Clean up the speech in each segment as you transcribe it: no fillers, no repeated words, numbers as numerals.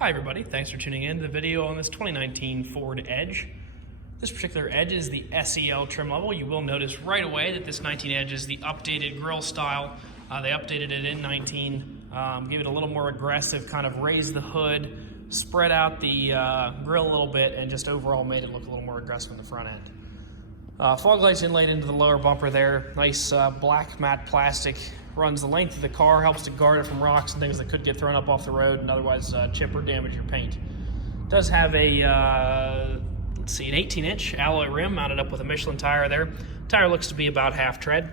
Hi everybody, thanks for tuning in to the video on this 2019 Ford Edge. This particular Edge is the SEL trim level. You will notice right away that this 19 Edge is the updated grille style. They updated it in 19, gave it a little more aggressive, kind of raised the hood, spread out the grille a little bit, and just overall made it look a little more aggressive in the front end. Fog lights inlaid into the lower bumper there. Nice black matte plastic. Runs the length of the car, helps to guard it from rocks and things that could get thrown up off the road and otherwise chip or damage your paint. It does have a, an 18-inch alloy rim mounted up with a Michelin tire there. Tire looks to be about half tread.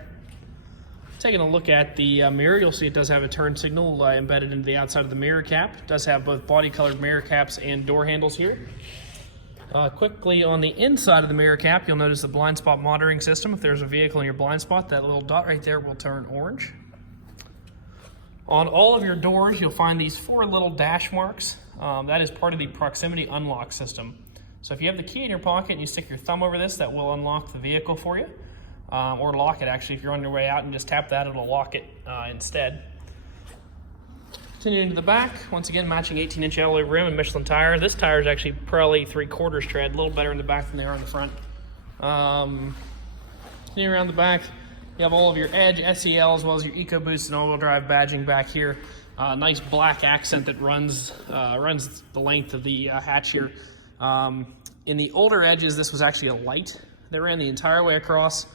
Taking a look at the mirror, you'll see it does have a turn signal embedded into the outside of the mirror cap. It does have both body-colored mirror caps and door handles here. Quickly on the inside of the mirror cap, you'll notice the blind spot monitoring system. If there's a vehicle in your blind spot, that little dot right there will turn orange. On all of your doors, you'll find these 4 little dash marks. That is part of the proximity unlock system. So if you have the key in your pocket and you stick your thumb over this, that will unlock the vehicle for you. Or lock it, actually. If you're on your way out and just tap that, it'll lock it instead. Continuing to the back, once again matching 18-inch alloy rim and Michelin tire. This tire is actually Pirelli 3/4 tread, a little better in the back than they are in the front. Continuing around the back, you have all of your Edge, SEL, as well as your EcoBoost and all-wheel drive badging back here. Nice black accent that runs the length of the hatch here. In the older Edges, this was actually a light that ran the entire way across.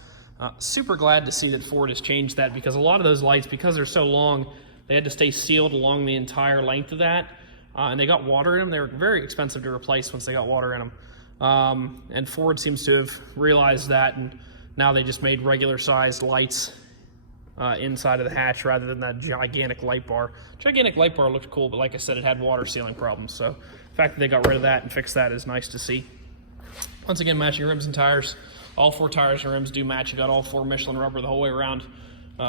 Super glad to see that Ford has changed that, because a lot of those lights, because they're so long, they had to stay sealed along the entire length of that. And they got water in them. They were very expensive to replace once they got water in them. And Ford seems to have realized that, and now they just made regular sized lights inside of the hatch rather than that gigantic light bar. Gigantic light bar looked cool, but like I said, it had water sealing problems. So the fact that they got rid of that and fixed that is nice to see. Once again, matching rims and tires. All 4 tires and rims do match. You got all 4 Michelin rubber the whole way around,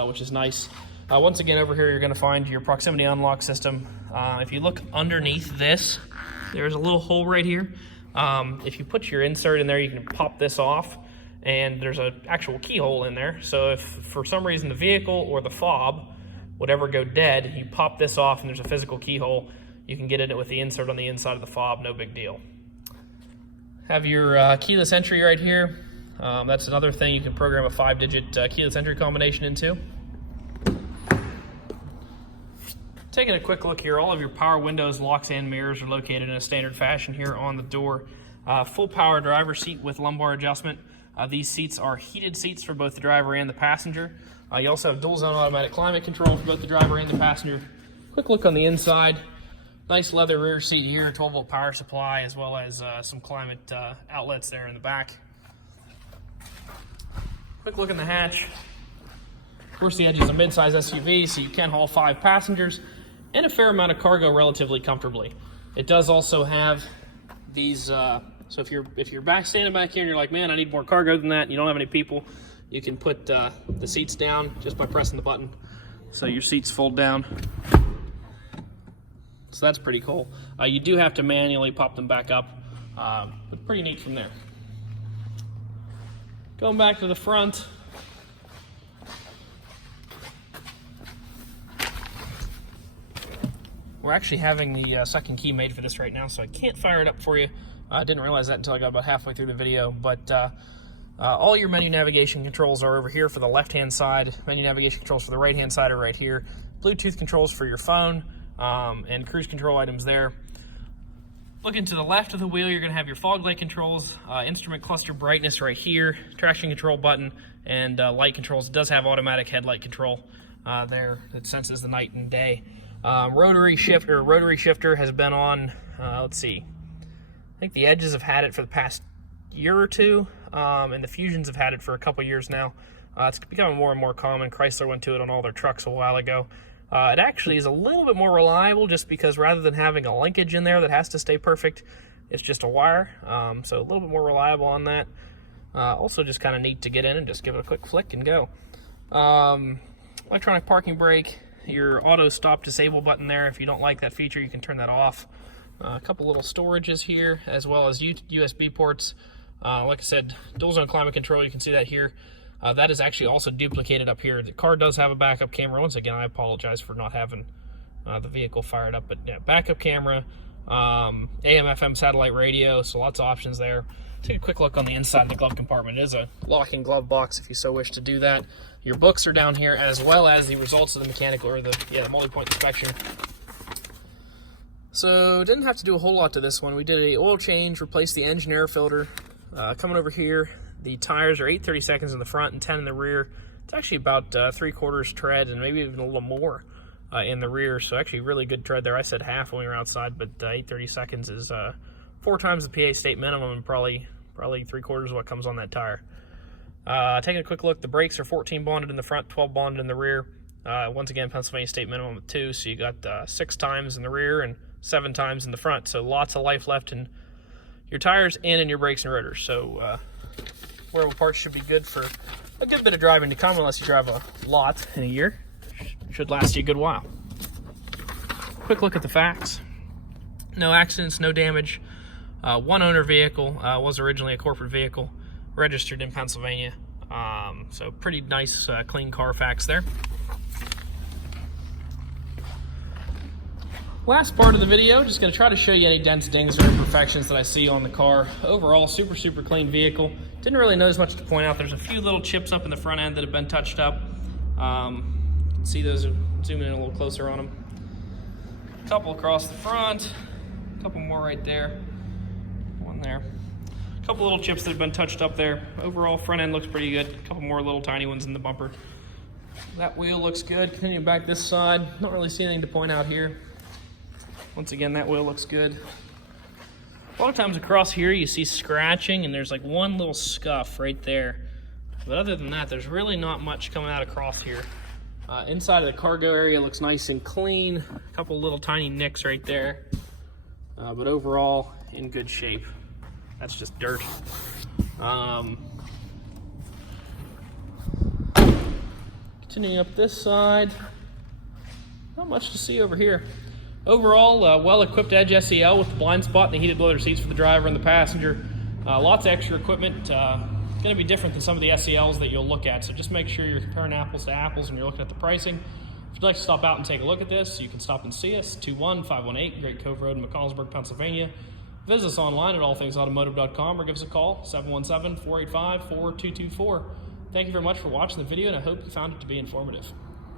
which is nice. Once again, over here, you're going to find your proximity unlock system. If you look underneath this, there's a little hole right here. If you put your insert in there, you can pop this off, and there's an actual keyhole in there. So if for some reason the vehicle or the fob would ever go dead, you pop this off and there's a physical keyhole. You can get in it with the insert on the inside of the fob, no big deal. Have your keyless entry right here. That's another thing you can program a 5-digit keyless entry combination into. Taking a quick look here, all of your power windows, locks, and mirrors are located in a standard fashion here on the door. Full power driver's seat with lumbar adjustment. These seats are heated seats for both the driver and the passenger. You also have dual zone automatic climate control for both the driver and the passenger. Quick look on the inside. Nice leather rear seat here, 12-volt power supply, as well as some climate outlets there in the back. Quick look in the hatch. Of course, the Edge is a mid-size SUV, so you can haul 5 passengers and a fair amount of cargo relatively comfortably. It does also have these, so if you're standing back here and you're like, man, I need more cargo than that, and you don't have any people, you can put the seats down just by pressing the button. So your seats fold down. So that's pretty cool. You do have to manually pop them back up, but pretty neat from there. Going back to the front, we're actually having the second key made for this right now, so I can't fire it up for you. I didn't realize that until I got about halfway through the video, but all your menu navigation controls are over here for the left-hand side. Menu navigation controls for the right-hand side are right here. Bluetooth controls for your phone, and cruise control items there. Looking to the left of the wheel, you're going to have your fog light controls, instrument cluster brightness right here, traction control button, and light controls. It does have automatic headlight control there that senses the night and day. Rotary shifter has been on, let's see, I think the Edges have had it for the past year or two, and the Fusions have had it for a couple years now. It's becoming more and more common. Chrysler went to it on all their trucks a while ago. It actually is a little bit more reliable, just because rather than having a linkage in there that has to stay perfect, it's just a wire. So a little bit more reliable on that. Also just kind of neat to get in and just give it a quick flick and go. Electronic parking brake, your auto stop disable button there. If you don't like that feature, you can turn that off. A couple little storages here, as well as USB ports. Like I said, dual zone climate control, you can see that here. That is actually also duplicated up here. The car does have a backup camera. Once again, I apologize for not having the vehicle fired up, but yeah, backup camera, AM/FM satellite radio, so lots of options there. Take a quick look on the inside of the glove compartment. It is a lock-in glove box if you so wish to do that. Your books are down here, as well as the results of the mechanical, or the multi-point inspection. So didn't have to do a whole lot to this one. We did a oil change, replaced the engine air filter. Coming over here, the tires are 8/32 in the front and 10 in the rear. It's actually about 3/4 tread and maybe even a little more in the rear. So actually really good tread there. I said half when we were outside, but 8/32 is 4 times the PA state minimum, and probably 3/4 of what comes on that tire. Taking a quick look, the brakes are 14 bonded in the front, 12 bonded in the rear. Once again, Pennsylvania state minimum of 2, so you got 6 times in the rear and 7 times in the front. So lots of life left in your tires and in your brakes and rotors. So wearable parts should be good for a good bit of driving to come, unless you drive a lot in a year. Should last you a good while. Quick look at the facts. No accidents, no damage. One owner vehicle, was originally a corporate vehicle, registered in Pennsylvania. So pretty nice, clean Carfax there. Last part of the video, just going to try to show you any dents, dings, or imperfections that I see on the car. Overall, super clean vehicle. Didn't really notice much to point out. There's a few little chips up in the front end that have been touched up. You can see those, zooming in a little closer on them. A couple across the front, a couple more right there, one there. A couple little chips that have been touched up there. Overall, front end looks pretty good. A couple more little tiny ones in the bumper. That wheel looks good. Continuing back this side, not really seeing anything to point out here. Once again, that wheel looks good. A lot of times across here you see scratching, and there's like one little scuff right there. But other than that, there's really not much coming out across here. Inside of the cargo area looks nice and clean. A couple little tiny nicks right there. But overall, in good shape. That's just dirt. Continuing up this side, not much to see over here. Overall, well-equipped Edge SEL with the blind spot and the heated leather seats for the driver and the passenger. Lots of extra equipment. Going to be different than some of the SELs that you'll look at, so just make sure you're comparing apples to apples when you're looking at the pricing. If you'd like to stop out and take a look at this, you can stop and see us, 21518 Great Cove Road in McConnellsburg, Pennsylvania. Visit us online at allthingsautomotive.com or give us a call, 717-485-4224. Thank you very much for watching the video, and I hope you found it to be informative.